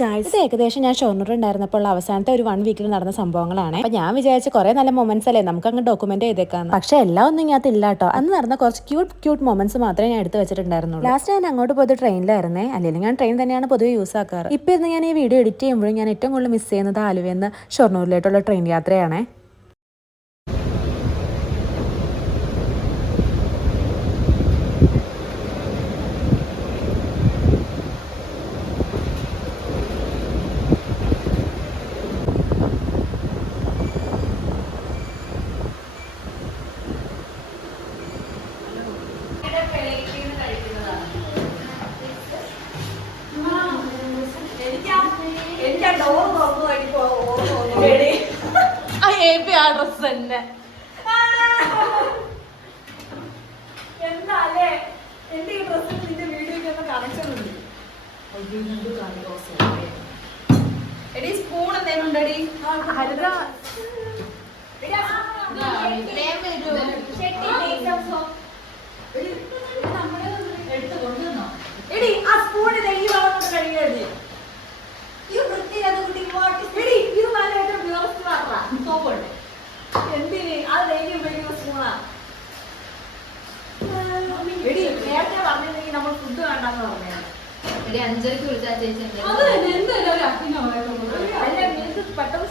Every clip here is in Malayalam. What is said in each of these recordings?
ഗായ്സ്, ഇത് ഏകദേശം ഞാൻ ഷൊർണൂർ ഉണ്ടായിരുന്നപ്പോൾ അവസാനത്തെ ഒരു 1 വീക്കിൽ നടന്ന സംഭവങ്ങളാണ്. അപ്പൊ ഞാൻ വിചാരിച്ച കുറെ നല്ല മൊമെന്റ്സ് അല്ലേ നമുക്ക് അങ്ങ് ഡോക്യുമെന്റ് ചെയ്തേക്കാന്ന്. പക്ഷെ എല്ലാം ഒന്നും ഇങ്ങനത്തെ ഇല്ല കേട്ടോ. അന്ന് നടന്ന കുറച്ച് ക്യൂട്ട് മൊമെന്റ്സ് മാത്രമേ ഞാൻ എടുത്ത് വെച്ചിട്ടുണ്ടായിരുന്നുള്ളൂ. ലാസ്റ്റ് ഞാൻ അങ്ങോട്ട് പോയത് ട്രെയിനിലായിരുന്നേ. അല്ലെങ്കിൽ ഞാൻ ട്രെയിൻ തന്നെയാണ് പൊതുവെ യൂസ് ആക്കാറ്. ഇപ്പൊ ഇരുന്ന് ഞാൻ ഈ വീഡിയോ എഡിറ്റ് ചെയ്യുമ്പോഴും ഞാൻ ഏറ്റവും കൂടുതൽ മിസ് ചെയ്യുന്നത് ആലുവയിൽ നിന്ന് ഷൊർണൂരിലേക്കുള്ള ട്രെയിൻ യാത്രയാണ്. എന്താലേ എന്റെ ഈ ഡ്രസ്സിൽ നിന്റെ വീഡിയോക്ക് ഒന്ന് കണക്ഷൻ ഉണ്ട്. എടി സ്പൂൺ എന്തേലും ഉണ്ടടി? ഹരിത എടി ആ സ്പൂണിന്റെ ഈ വെള്ളം കൊണ്ട് കഴുകിയടി. ഈ വൃത്തിയില്ലാത്ത കുട്ടി എടി ഇത് നല്ലതായിട്ട് വ്യവസ്ഥ സോപ്പുണ്ട്. എന്തിന് അത് ഡെയിലി ഉപയോഗിക്കുന്ന സ്പൂണാ. എടി നേരത്തെ പറഞ്ഞിട്ടുണ്ടെങ്കിൽ നമ്മൾ ഫുഡ് വേണ്ടെന്ന് പറഞ്ഞാൽ 5:30 വിളിച്ചാൽ ചേച്ചി പെട്ടെന്ന്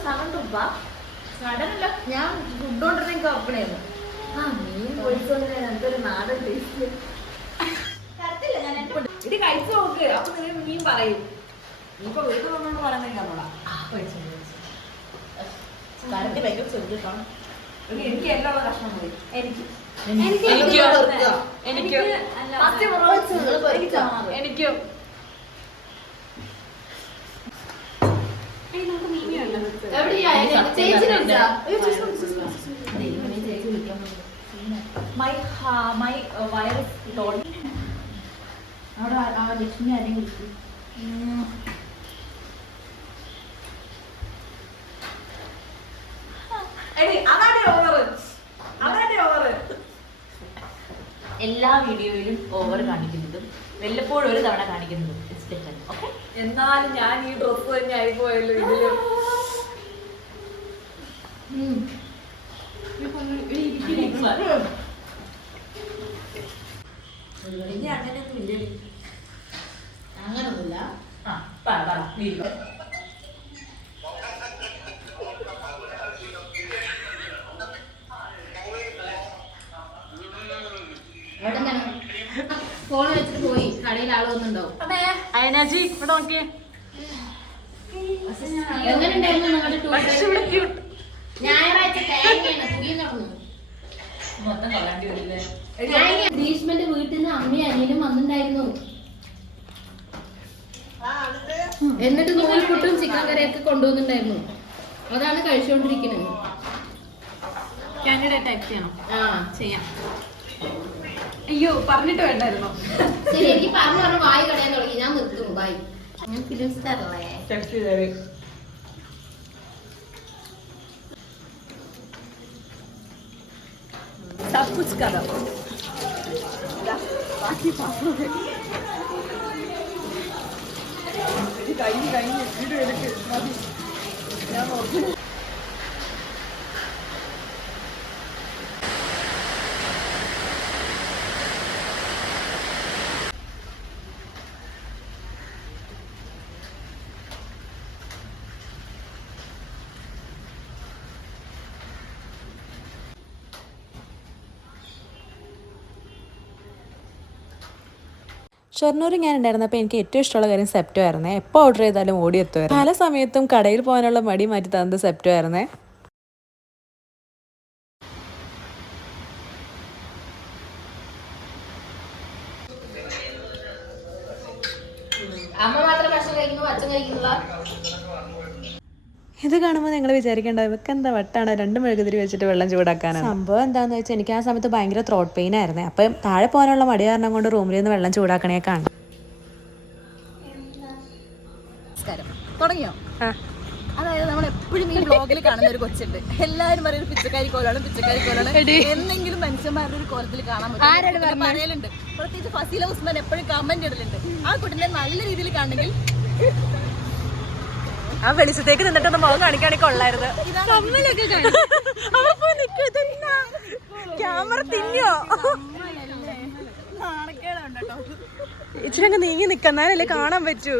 സഡനല്ല. ഞാൻ ഫുഡ് കൊണ്ടിരുന്നെങ്കിൽ ഓപ്പണായിരുന്നു. ആ മീൻ പൊളിച്ചോണ്ട് എന്തൊരു നാടൻ ടേസ്റ്റ്. ഇത് കഴിച്ചു നോക്ക്, അപ്പൊ നിങ്ങൾ മീൻ പറയും. ഇപ്പൊ വീട്ടിൽ വന്നോണ്ട് പറയുന്നില്ല നമ്മളാ. എനിക്ക് എല്ലാം ഉള്ള കഷ്ണം മതി. എനിക്ക് മൈ വൈറസ് അവിടെ ആ ലക്ഷ്മി ആരെയും വിളിച്ചു. എല്ലാ വീഡിയോയിലും ഓവർ കാണിക്കുന്നതും വല്ലപ്പോഴും ഒരു തവണ കാണിക്കുന്നതും ഓക്കെ. എന്നാലും ഞാൻ ഈ ഡ്രസ് തന്നെ ആയിപ്പോയല്ലോ ഇതില്. അങ്ങനൊന്നുമില്ല. ഫോൺ വെച്ചിട്ട് പോയി കടയിൽ ആളൊന്നുണ്ടാവും. എങ്ങനെയുണ്ടായിരുന്നു നിങ്ങളുടെ ടൂർ? ഞായറാഴ്ച ഗ്രീഷ്മന്റെ വീട്ടിൽ നിന്ന് അമ്മയും അനിയനും വന്നിട്ടുണ്ടായിരുന്നു. എന്നിട്ട് നൂൽപുട്ടും ചിക്കൻ കറിയൊക്കെ കൊണ്ടുവന്നിട്ടുണ്ടായിരുന്നു. അതാണ് കഴിച്ചുകൊണ്ടിരിക്കുന്നത്. കാൻഡിഡേറ്റ് ടൈപ്പ് ചെയ്യണം. ചെയ്യാം. അയ്യോ പറഞ്ഞിട്ട് വേണ്ടായിരുന്നോ? ശരി, എനിക്ക് പറഞ്ഞു വായി കടയാൻ തുടങ്ങി. ഞാൻ നിർത്തും. വായി ഞാൻ ഫിലിം സ്റ്റാറല്ലേ. सब कुछ करो बाकी वीडियो ഷൊർണൂർ ഞാൻ ഉണ്ടായിരുന്നപ്പോൾ എനിക്ക് ഏറ്റവും ഇഷ്ടമുള്ള കാര്യം സെപ്റ്റോ ആയിരുന്നേ. എപ്പോൾ ഓർഡർ ചെയ്താലും ഓടിയെത്തുമായിരുന്നു. പല സമയത്തും കടയിൽ പോകാനുള്ള മടി മാറ്റി തന്നത് സെപ്റ്റോ ആയിരുന്നേ. അമ്മ മാത്രം ഭക്ഷണം കഴിക്കുന്നു, അച്ഛൻ കഴിക്കുന്നില്ല. ഇത് കാണുമ്പോൾ നിങ്ങൾ വിചാരിക്കേണ്ട ഇവർക്ക് എന്താ വട്ടാണ് 2 മെഴുകുതിരി വെച്ചിട്ട് വെള്ളം ചൂടാക്കാനാണ്. സംഭവം എന്താണെന്ന് വെച്ചാൽ എനിക്ക് ആ സമയത്ത് ഭയങ്കര ത്രോട്ട് പെയിൻ ആയിരുന്നേ. അപ്പം താഴെ പോകാനുള്ള മടി കാരണം കൊണ്ട് റൂമിൽ നിന്ന് വെള്ളം ചൂടാക്കണേ കാണും. തുടങ്ങിയോ? അതായത് നമ്മൾ എപ്പോഴും ഈ വ്ലോഗിൽ കാണുന്ന ഒരു കൊച്ചുണ്ട്. എല്ലാവരും പറയും പിച്ചക്കാരി കോലാണ് എന്തെങ്കിലും മനുഷ്യന്മാരുടെ ഒരു കോലത്തിൽ കാണാൻ പറ്റും പറയലുണ്ട്. പ്രത്യേകിച്ച് ഫസീല ഉസ്മാൻ എപ്പോഴും കമന്റ് ഇടലുണ്ട്. ആ കുട്ടിനെ നല്ല രീതിയിൽ കാണണമെങ്കിൽ ആ വെളിച്ചത്തേക്ക് നിന്നിട്ടൊന്ന് മുഖം കാണിക്കാണെങ്കിൽ കൊള്ളായിരുന്നു. ക്യാമറ തിന്നോ? ഇച്ചിരി അങ്ങ് നീങ്ങി നിക്കുന്നാലല്ലേ കാണാൻ പറ്റൂ.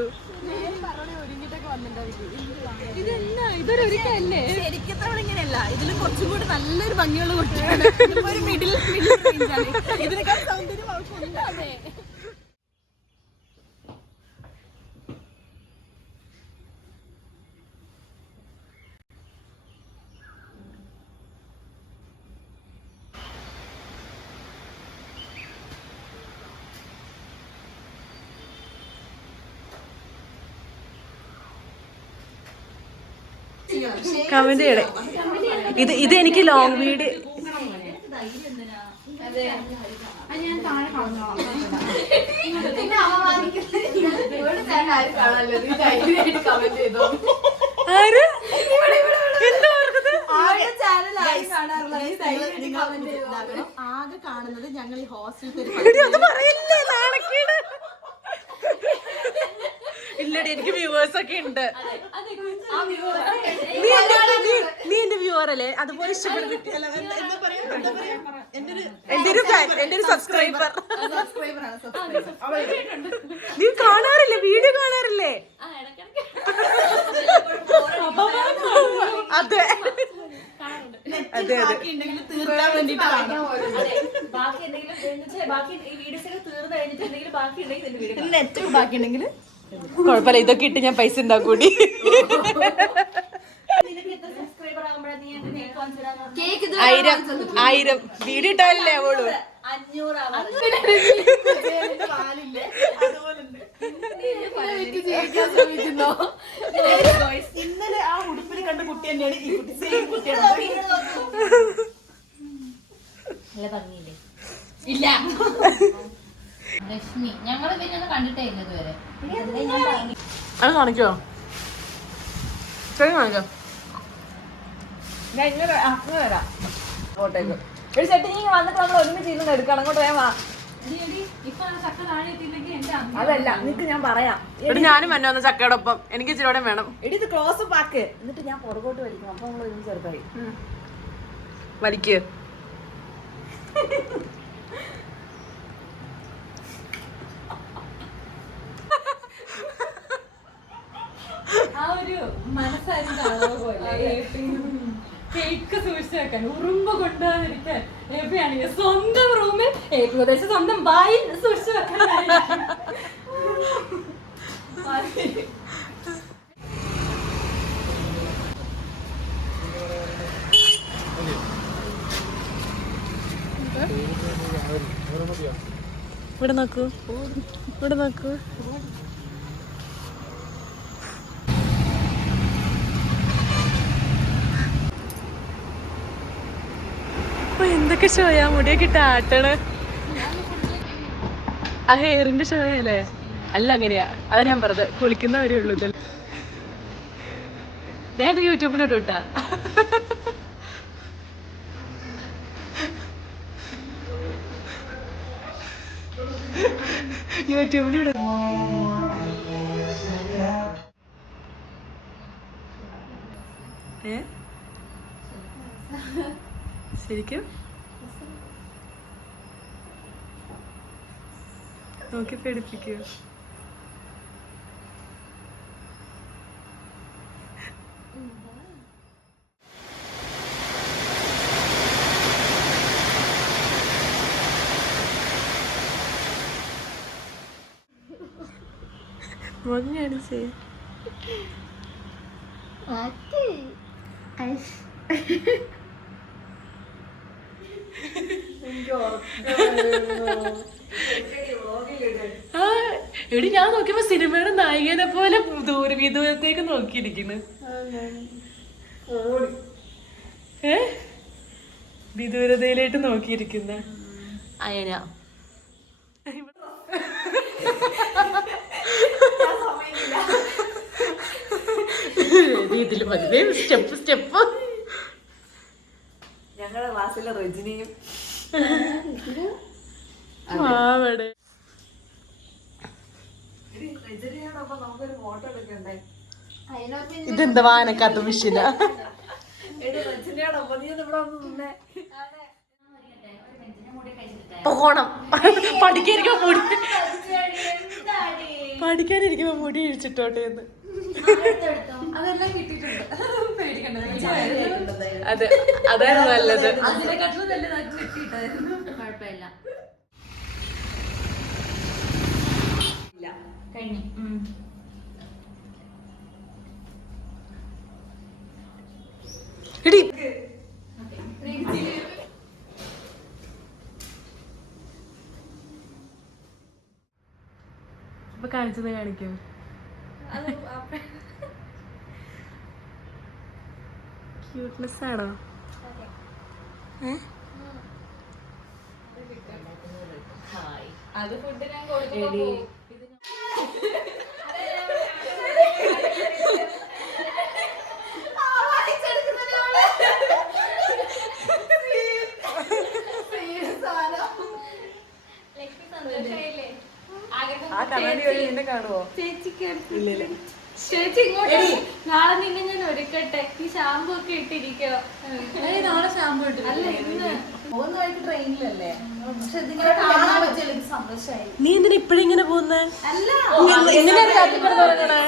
ഇങ്ങനെയല്ല, ഇതിലും കുറച്ചും കൂടി നല്ലൊരു ഭംഗിയുള്ള കുട്ടിയാണ്. ഒരു മിഡിൽ റേഞ്ചാണ്. ഇതിനേക്കാൾ സൗന്ദര്യം അവൾക്കുണ്ട്. കമന്റ് ചെയ്യണേ. ഇത് എനിക്ക് ലോങ് വീഡിയോ ആകെ കാണുന്നത് ഞങ്ങൾ ഈ ഹോസ്റ്റലിൽ ഇല്ലടി, എനിക്ക് വ്യൂവേഴ്സ് ഒക്കെ ഉണ്ട്. നീ എന്റെ വ്യൂവർ അല്ലേ? അതുപോലെ എന്റെ ഒരു സബ്സ്ക്രൈബർ. നീ കാണാറില്ലേ? വീഡിയോ കാണാറില്ലേ? അതെ അതെ അതെ. തീർക്കാൻ വേണ്ടിട്ടാണ്. നെറ്റ് ബാക്കി ഉണ്ടെങ്കിൽ കുഴപ്പമില്ല, ഇതൊക്കെ ഇട്ട് ഞാൻ പൈസ ഉണ്ടാക്കൂടി. ആയിരം വീഡിയോ ഇട്ടാലല്ലേ ആവുള്ളൂ. ഇന്നലെ ആ ഉടുപ്പിൽ കണ്ട കുട്ടി തന്നെയാണ് ഈ കുട്ടി. സെയിം കുട്ടിയാണ്. ഇല്ല ലക്ഷ്മി ഞങ്ങള് പിന്നെ കണ്ടിട്ടേ ഇല്ല ഇതുവരെ. അത് കാണിക്കോ? ശരി കാണിക്കോ. ഞാൻ ഇങ്ങനെ വരാം അങ്ങോട്ടേക്ക്. ഒരു സെറ്റിങ് വന്നിട്ട് നമ്മൾ ഒരുമിച്ച് ഇരുന്ന് എടുക്കണം. അങ്ങോട്ട് വേഗം വാ. അതല്ല, നിനക്ക് ഞാൻ പറയാം. എടി ഞാനും വന്നു വന്ന ചക്കയോടൊപ്പം. എനിക്ക് ഇച്ചിരി വേണം. എടി ഇത് ക്ലോസ് പാക്ക്. എന്നിട്ട് ഞാൻ പുറകോട്ട് വലിക്കും. അപ്പൊ നമ്മൾ ഒരുമിച്ച് ചെറുതായി വലിക്ക്. ആ ഒരു മനസ്സായിരുന്നു കേക്ക് സൂക്ഷിച്ചു വെക്കാൻ, ഉറുമ്പ് കൊണ്ടുപോകാതിരിക്കാൻ എവിടെയാണെങ്കിൽ സ്വന്തം റൂമിൽ ഏകദേശം സ്വന്തം വായിൽ സൂക്ഷിച്ചു വെക്കാൻ. ഇവിടെ നോക്കൂ, ഇവിടെ നോക്കൂ. എന്തൊക്കെ ഷോയാ, മുടിയൊക്കെ ഇട്ട് ആട്ടണ്. ആ ഹെയറിന്റെ ഷോയല്ലേ? അല്ല, അങ്ങനെയാ. അതാ ഞാൻ പറഞ്ഞത്, കുളിക്കുന്നവരേ ഉള്ളൂ. ഇതല്ല ഞാൻ യൂട്യൂബിലോട്ട് ഇട്ടാ. യൂട്യൂബിലിട. ശരിക്കും നോക്കി പേടിപ്പിക്കൂ. മൊഞ്ഞടിച്ചേ. എടി ഞാൻ നോക്കിയപ്പോ സിനിമയുടെ നായികനെ പോലെ വിദൂരത്തേക്ക് നോക്കിയിരിക്കുന്നു. വിദൂരതയിലായിട്ട് നോക്കിയിരിക്കുന്ന അയന. ഇതില് മതി സ്റ്റെപ്പ് സ്റ്റെപ്പ്. ഞങ്ങളുടെ ക്ലാസ്സിലെ റജിനിയും നമുക്കൊരു ഫോട്ടോ എടുക്കണ്ടേ? ഇതെന്താ വാനക്കാത്ത മെഷീന പോണം പഠിക്കാനിരിക്കുമ്പോ മുടി ഇഴിച്ചിട്ടോട്ടെ എന്ന്. അതെല്ലാം കിട്ടിയിട്ടുണ്ട്, പേടിക്കണ്ട. അതെ അതാണ് നല്ലത്. അതിനെക്കാട്ടിലും നല്ലതായിട്ട് കിട്ടിയിട്ടായിരുന്നു. കുഴപ്പമില്ല. കഴിഞ്ഞു. എടി ഇപ്പൊ കാണിച്ചത് കാണിക്കോ? ക്യൂട്ട്നെസ് ആണോ? അത് ഫുഡ് ഞാൻ കൊടുക്കുമ്പോ ആ കണ്ണാടി വഴി നിന്നെ കാണുവോ? ഇല്ലില്ല. ചേച്ചി ഇങ്ങോട്ട് നാളെ നിന്നെ ഞാൻ ഒരുക്കട്ടെ. ഈ ഷാമ്പു ഒക്കെ ഇട്ടിരിക്കോ? നാളെ ഷാമ്പു ഇട്ടു. അല്ല ഇന്ന് പോകുന്ന വഴിക്ക് ട്രെയിനിലല്ലേ, പക്ഷെ ഇതിങ്ങനെ കാണാൻ പറ്റില്ല, എനിക്ക് സന്തോഷമായി. നീ എന്തിനാ ഇപ്പഴും ഇങ്ങനെ പോകുന്നേ? അല്ല ഇങ്ങനെയാണ് കാത്തിക്കൊണ്ട് തുടങ്ങണേ.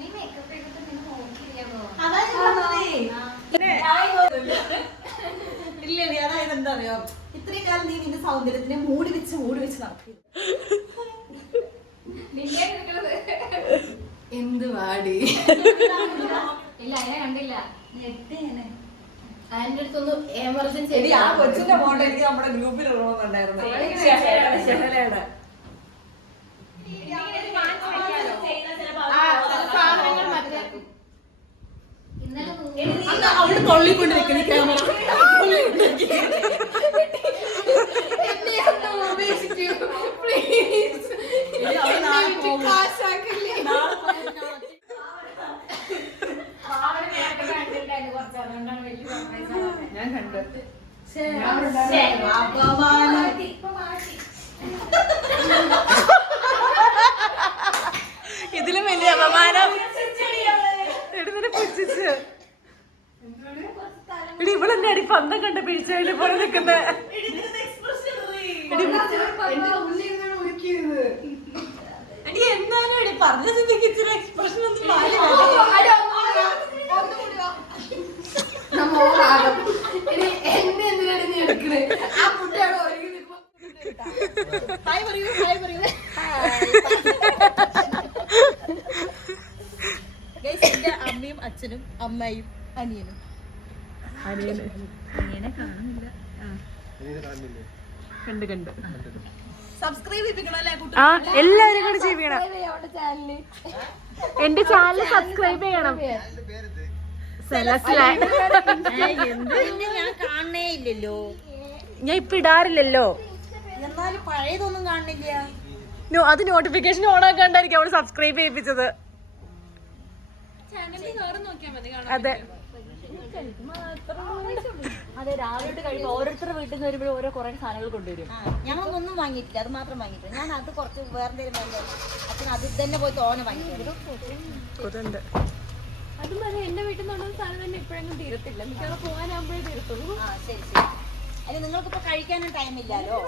നീ മേക്കപ്പ് ചെയ്തിട്ട് നിന്നെ നോക്കിയിരിക്കാമോ? ഇല്ല അതായത് എന്താ അറിയോ, ഇത്രയും കാലം നീ നിന്റെ സൗന്ദര്യത്തിനെ മൂടി വെച്ച് നടക്കുക. എന്ത് വാടി? ഇല്ല അതിനെ കണ്ടില്ല. അതിന്റെ അടുത്തൊന്നും എമർജൻസി ആ കൊച്ചിന്റെ ഫോട്ടോ എനിക്ക് നമ്മുടെ ഗ്രൂപ്പിൽ ഇടണമെന്നുണ്ടായിരുന്നു. അവിടെ തൊള്ളിക്കൊണ്ടിരിക്കുന്ന ക്യാമറ ഞാൻ കണ്ടു. ഇതിലും വലിയ അപമാനം എടുത്തിട്ട് പുച്ഛിച്ച്. എടി ഇവളെന്നെ അടി പന്തം കണ്ട പിഴിച്ചതില് പോലെ നിൽക്കുന്ന. എടി എന്നാലും എടി പറഞ്ഞ സ്ഥിതിക്ക് ഇച്ചിരി എക്സ്പ്രഷൻ ഒന്നും എന്നെ എന്തിനാണ് നീ എടുക്കണേ? ആ കുട്ടിയാണ് ഒരുങ്ങി നിൽക്കുമ്പോ ഹായ് പറയൂ, ഹായ് പറയൂ. എന്റെ അമ്മയും അച്ഛനും അമ്മയും അനിയനും. അനിയനെ കാണുന്നില്ല. കണ്ട് കണ്ട് സബ്സ്ക്രൈബ് ചെയ്യിപ്പിക്കണല്ലേ ആ എല്ലാവരും കൂടി ചെയ്യണം. എന്റെ ചാനൽ സബ്സ്ക്രൈബ് ചെയ്യണം. ഞാൻ കാണണേ ഇല്ലല്ലോ, ഞാൻ ഇപ്പൊ ഇടാറില്ലല്ലോ. എന്നാലും പഴയതൊന്നും കാണുന്നില്ല. അത് നോട്ടിഫിക്കേഷൻ ഓൺ ആക്കാണ്ടായിരിക്കും അവള് സബ്സ്ക്രൈബ് ചെയ്യിപ്പിച്ചത്. അതെ അതെ, രാവിലെ കഴിയുമ്പോൾ ഓരോരുത്തരുടെ വീട്ടിൽ നിന്ന് വരുമ്പോഴും ഓരോ കുറെ സാധനങ്ങൾ കൊണ്ടുവരും. ഞങ്ങളൊന്നും വാങ്ങിയിട്ടില്ല, അത് മാത്രം വാങ്ങിയിട്ടില്ല. ഞാൻ അത് കുറച്ച് വേറെ എന്തെങ്കിലും അച്ഛൻ അത് തന്നെ പോയി തോനെ വാങ്ങിയിട്ടുണ്ട്. അത് മതി. എന്റെ വീട്ടിൽ നിന്നുള്ള സാധനം തന്നെ ഇപ്പോഴെങ്കിലും തീരത്തില്ല. മിക്കവാറും പോകാനാകുമ്പോഴേ തീരത്തുള്ളൂ. ആ ശരി ശരി. അല്ല നിങ്ങൾക്കിപ്പോ കഴിക്കാനും ടൈം ഇല്ലല്ലോ.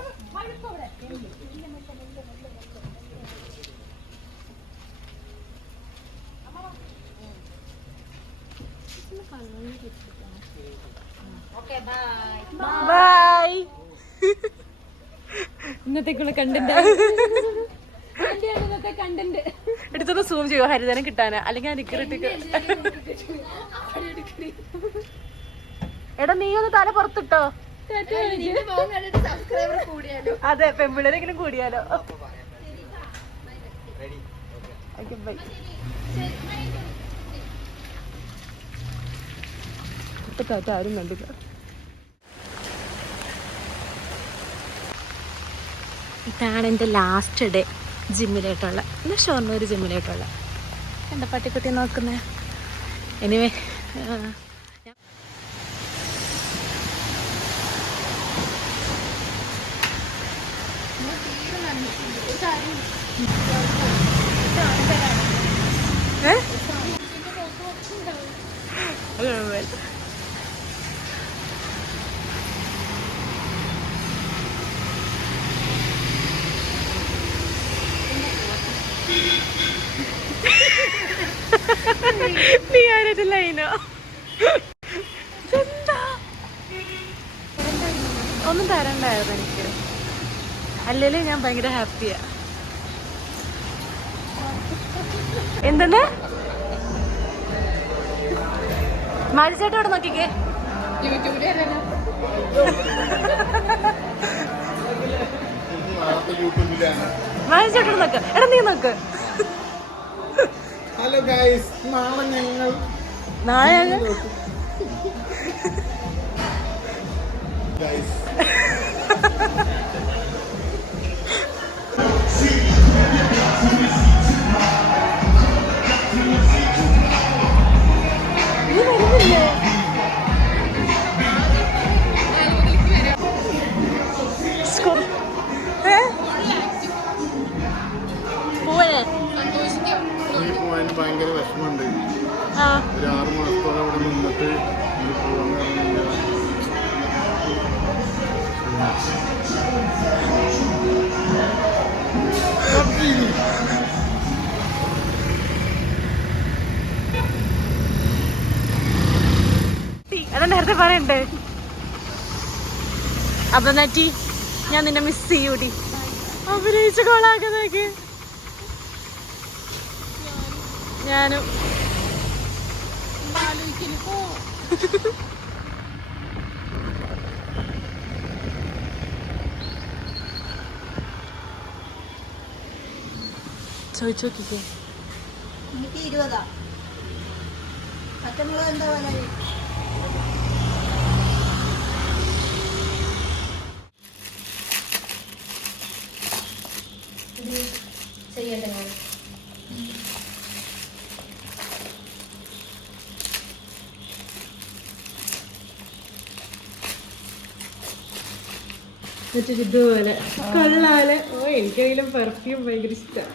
Okay bye. ബൈ. ഇന്നത്തേക്കുള്ള കണ്ടന്റ് ഇന്നത്തെ കണ്ടന്റ് എടുത്തൊന്ന് സൂം ചെയ്യോ ഹരിതനം കിട്ടാന്, അല്ലെങ്കിൽ എടാ നീ ഒന്ന് തല പുറത്തിട്ടോ. സബ്സ്ക്രൈബർ കൂടിയാലോ? അതെ, പെമ്പിളരെങ്കിലും കൂടിയാലോ. ബൈ. ആരും കണ്ടില്ല. ഇതാണ് എൻ്റെ ലാസ്റ്റ് ഡേ ജിമ്മിലായിട്ടുള്ള, പിന്നെ ഷൊർണൂർ ജിമ്മിലായിട്ടുള്ള. എൻ്റെ പട്ടിക്കുട്ടി നോക്കുന്നേ. എനിവേ നീ ആരൊരു ലൈനോ ഒന്നും തരണ്ടായിരുന്നു എനിക്ക്, അല്ലേലും ഞാൻ ഭയങ്കര ഹാപ്പിയാ. എന്തെന്ന് മാരിച്ചേട്ടൻ ഇവിടെ നോക്കിക്കേ, മാരിച്ചേട്ടൻ നോക്ക്, എടാ നീ നോക്ക്. ഹലോ ഗൈസ്, നാളെ ഞങ്ങൾ ഗൈസ് പോകാൻ ഭയങ്കര വിഷമമുണ്ട്. ഒരു 6 മാസത്തോളം അവിടെ നിന്നിട്ട് പോകാൻ അതാ നേരത്തെ പറയണ്ടേ. അപ്പൊ നറ്റി, ഞാൻ നിന്നെ മിസ് ചെയ്യൂടി. അഭിനയിച്ച് കോളാക്കുന്നതൊക്കെ ഞാനും ചോദിച്ചു നോക്കിക്കേ. 120 പച്ചമുളക് എന്താ വില? ചെയ്യട്ടെ ഞാൻ. ഇതുപോലെ കൊള്ളാല്. ഓ, എനിക്കാണെങ്കിലും പെർഫ്യൂം ഭയങ്കര ഇഷ്ടമാണ്.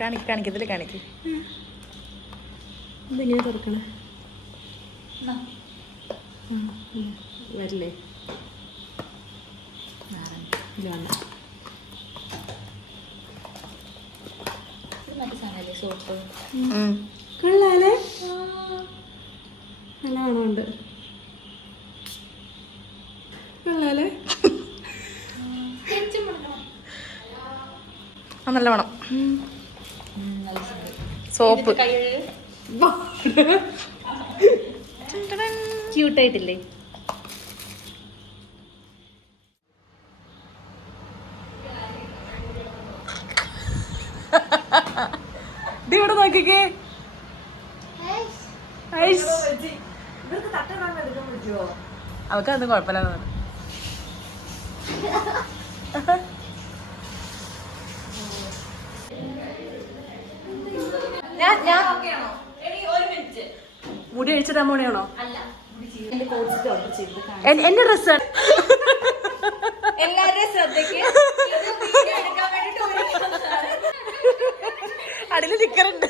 കാണിക്ക് ഇതിൽ കാണിക്ക്. ഇതെങ്ങനെ തുറക്കണേ? വരില്ലേ? സോപ്പ് കൊള്ളാലേ, നല്ല മണമുണ്ട്. കൊള്ളാലേ, നല്ല വേണം. സോപ്പ് ക്യൂട്ടായിട്ടില്ലേ? ഇവിടെ നോക്കിക്കേ. അവക്കതൊന്നും കുഴപ്പമില്ല. മുടി അഴിച്ചിടാൻ പോണെയാണോ? എന്റെ ഡ്രസ്സാണ്. എല്ലാവരുടെയും ശ്രദ്ധയ്ക്ക് അടിയിൽ നിക്കറുണ്ട്.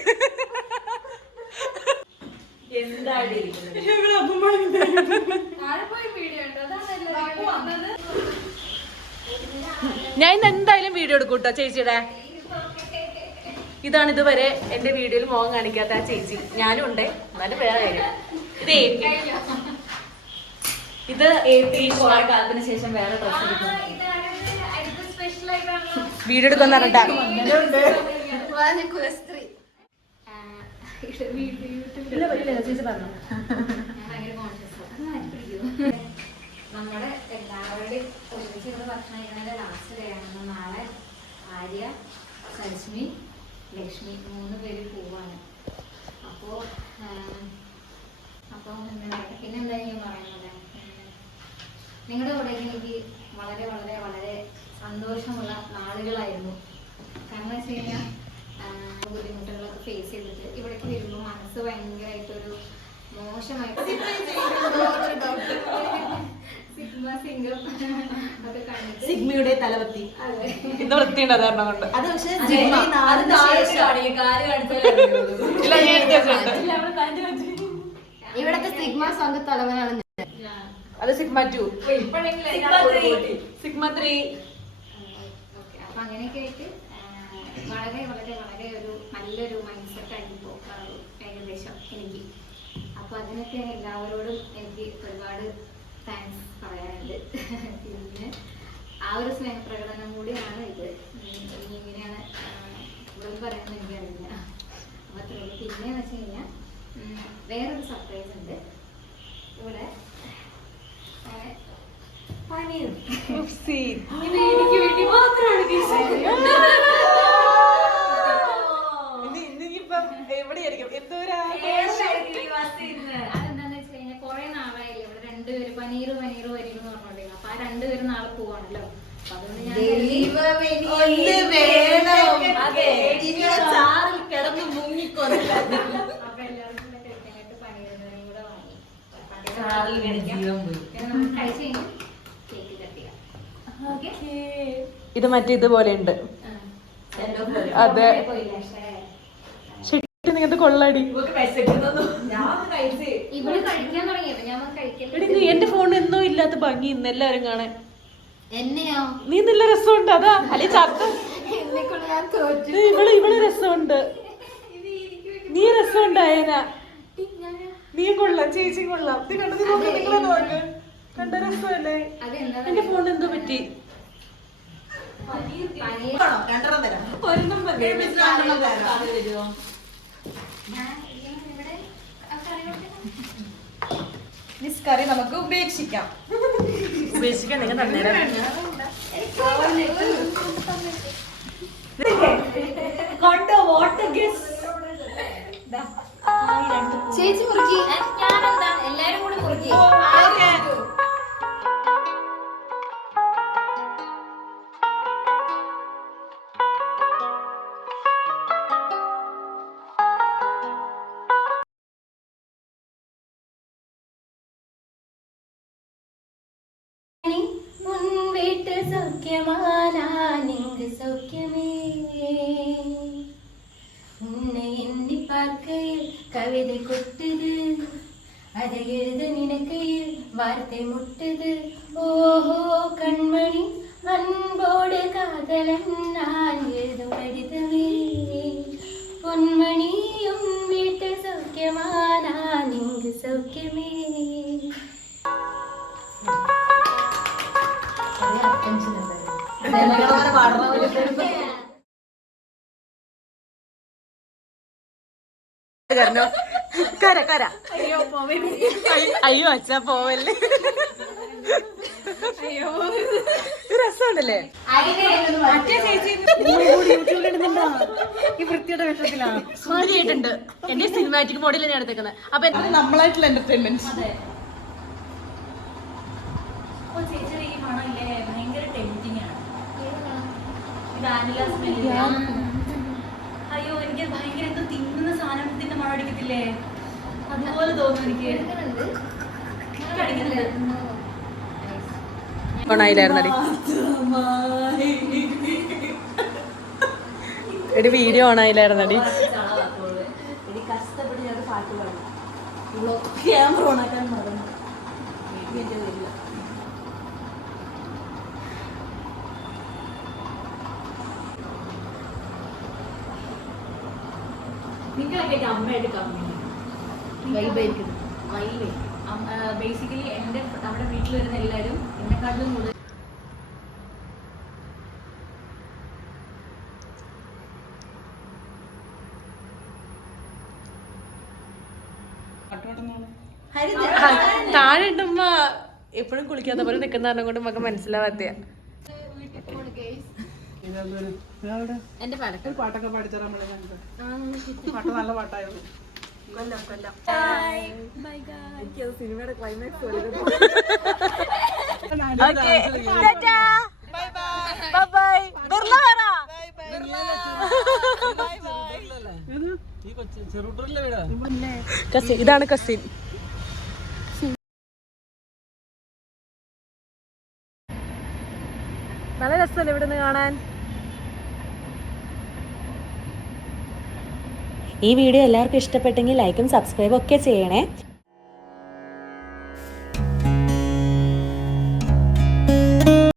ഞാൻ ഇന്ന് എന്തായാലും വീഡിയോ എടുക്കും കേട്ടോ ചേച്ചിയുടെ. ഇതാണ് ഇതുവരെ എന്റെ വീഡിയോയിൽ മുഖം കാണിക്കാത്ത ആ ചേച്ചി. ഞാനും ഉണ്ട്, എന്നാലും വേറെ കാര്യം. ഇത് കുറെ കാലത്തിന് ശേഷം വേറെ ഡ്രസ് എടുക്കും. വീഡിയോ എടുക്കുന്ന നമ്മുടെ എല്ലാവരുടെയും ഒരുമിച്ച് ഭക്ഷണം കഴിക്കുന്നതിന്റെ ലാസ്റ്റ് ഡേ ആണ്. നാളെ ആര്യ, സരസ്മി, ലക്ഷ്മി 3 പേര് പോവാണ്. അപ്പോൾ പിന്നെ എന്താ ഞാൻ പറയുന്നത്, നിങ്ങളുടെ കൂടെ എനിക്ക് വളരെ വളരെ വളരെ സന്തോഷമുള്ള നാളുകളായിരുന്നു. കാരണം വെച്ച് കഴിഞ്ഞാൽ ബുദ്ധിമുട്ടുകളൊക്കെ ഫേസ് ചെയ്തിട്ട് ഇവിടേക്ക് വരുമ്പോൾ മനസ്സ് ഭയങ്കരമായിട്ടൊരു മോശമായിട്ട് സിഗ്മ സിംഗം ഒക്കെ കണ്ടിട്ട് സിഗ്മയുടെ തലവത്തി അതെ ഇന്ന് വൃത്തിയുണ്ട് അത് കാരണം കൊണ്ട്. അത് പക്ഷേ ജിമ്മി നാടിന് ശേഷം ഇവിടത്തെ സിഗ്മ സംഘ തലവനാണ് അത് സിഗ്മ 2 സിഗ്മ 3. ഓക്കെ അപ്പൊ അങ്ങനെയൊക്കെ ആയിട്ട് വളരെ വളരെ വളരെ ഒരു നല്ലൊരു മൈൻഡ് സെറ്റ് ആയിട്ട് പോകാറുള്ളൂ ഏകദേശം എനിക്ക്. അപ്പൊ അതിനൊക്കെ എല്ലാവരോടും എനിക്ക് ഒരുപാട് താങ്ക്സ് പറയാനുണ്ട്. പിന്നെ ആ ഒരു സ്നേഹപ്രകടനം കൂടിയാണ് ഇത്. ഇനി ഇങ്ങനെയാണ് ഇവിടെ പറയുന്നത് എനിക്കറിയില്ല. അപ്പൊ അത്രയുള്ളൂ. പിന്നെന്ന് വെച്ച് കഴിഞ്ഞാൽ വേറൊരു സർപ്രൈസ് ഉണ്ട് ഇവിടെ. പണിയുണ്ട്. ഇത് എനിക്ക് വേണ്ടി മാത്രമാണ് അതെന്താന്ന് വെച്ച് കഴിഞ്ഞാൽ കുറെ നാളായില്ലേ ഇവിടെ രണ്ടുപേര് പനീർ പനീർ വരീർ എന്ന് പറഞ്ഞോണ്ടിരുന്നു. അപ്പൊ ആ രണ്ടുപേരും നാളെ പോവാണല്ലോ. അപ്പൊ അതുകൊണ്ട് ഞാൻ ചാറിൽ കിടന്ന് മുങ്ങിക്കൊന്നില്ല. അപ്പൊ എല്ലാവർക്കും കൂടെ കഴിക്കാനായിട്ട് പനീർ കൂടെ വാങ്ങി. പിന്നെ നമ്മൾ കഴിച്ച് കഴിഞ്ഞ് കേക്ക് കട്ട് ചെയ്യാം. ഓക്കെ ഇത് മറ്റേ ഇതുപോലെ ഉണ്ട്. അതെ നിങ്ങത്തെ കൊള്ളാടി. ഇവള് കഴിക്കാൻ തുടങ്ങിയപ്പോ ഞാൻ കഴിക്കല്. നീ എന്റെ ഫോൺ എന്നോ ഇല്ലാത്ത ഭംഗി ഇന്ന് എല്ലാരും കാണാൻ. എന്നെയോ നീ നല്ല രസമുണ്ട്. അതാ അല്ലെ ചത്ത എന്നെക്കൊണ്ട് ഞാൻ തോറ്റു. ഇവള് രസമുണ്ട്. നീ രസമുണ്ടായന. നീ കൊള്ളാം. ചേച്ചി കൊള്ളാം. നീ കണ്ടു നിങ്ങളെ നോക്ക്. കണ്ട രസമല്ലേ? അതെന്താ എന്റെ ഫോൺ എന്തോ പറ്റി? രണ്ടെണ്ണം തരാം. ഒരെണ്ണം മതി. രണ്ടെണ്ണം തരാം. മിസ് കറി നമുക്ക് ഉപേക്ഷിക്കാം. ഉപേക്ഷിക്കാൻ നിങ്ങൾ തന്നേരം. ചേച്ചി മുറുക്കി ഞാനെന്താ എല്ലാരും കൂടി മുറുക്കി. വീട്ട് സൗഖ്യമാനാ നിങ്ങ സൗഖ്യമേ உன்னை எண்ணி பார்க்கையில் கவிதை கொட்டுது, அதை எழுத நினைக்கையில் வார்த்தை முட்டுது. ஓஹோ கண்மணி அன்போடு காதலன் நான் எழுதும் கடிதமே பொன்மணி உன் வீட்டு சௌக்கியமா நான் இங்கு சௌக்கியமே. കര കര. അയ്യോ അച്ഛാ പോവല്ലേ. രസമുണ്ടല്ലേ? ഈ വൃത്തിയുടെ വിഷത്തിലാ ആയിട്ടുണ്ട്. എന്റെ സിനിമാറ്റിക് മോഡിൽ ഞാൻ എടുത്തേക്കുന്നത്. അപ്പൊ നമ്മളായിട്ടുള്ള എന്റർടൈൻമെന്റ്. ഭയങ്കര ടെംപ്റ്റിംഗ് ആണ്. Vanilla smell. അയ്യോ എനിക്ക് ഭയങ്കര എന്തോ തിന്നുന്ന സാധനത്തിന്റെ മണം അടിക്കത്തില്ലേ? അതുപോലെ തോന്നുന്നു എനിക്ക്. അടിക്കുന്നുണ്ട്. ഓണായില്ലായിരുന്നടി എടി വീഡിയോ ഓണായില്ലായിരുന്നടി. കഷ്ടപ്പെട്ട് ഞാൻ പാട്ട് പാടും. ക്യാമറ ഓണാക്കാൻ പറഞ്ഞു. നിങ്ങളൊക്കെ അമ്മയായിട്ട് കമ്പനി ബേസിക്കലി എൻ്റെ നമ്മുടെ വീട്ടിൽ വരുന്ന എല്ലാവരും എന്നെക്കാട്ടിലും കൂടുതൽ താഴെ ഇട്ടുമ്പ എപ്പോഴും കുളിക്കാത്ത പോലെ നിക്കുന്ന കാരണം കൊണ്ട് നമുക്ക് മനസ്സിലാവാത്ത. എന്റെ പാട്ടൊക്കെ പഠിച്ചാൽ നമ്മളെ പാട്ട് നല്ല പാട്ടായിരുന്നു. സിനിമയുടെ ക്ലൈമാക്സ് ഇതാണ് കസിൻ. നല്ല രസമല്ലേ ഇവിടെ നിന്ന് കാണാൻ. ഈ വീഡിയോ എല്ലാവർക്കും ഇഷ്ടപ്പെട്ടെങ്കിൽ ലൈക്കും സബ്സ്ക്രൈബും ഒക്കെ ചെയ്യണേ.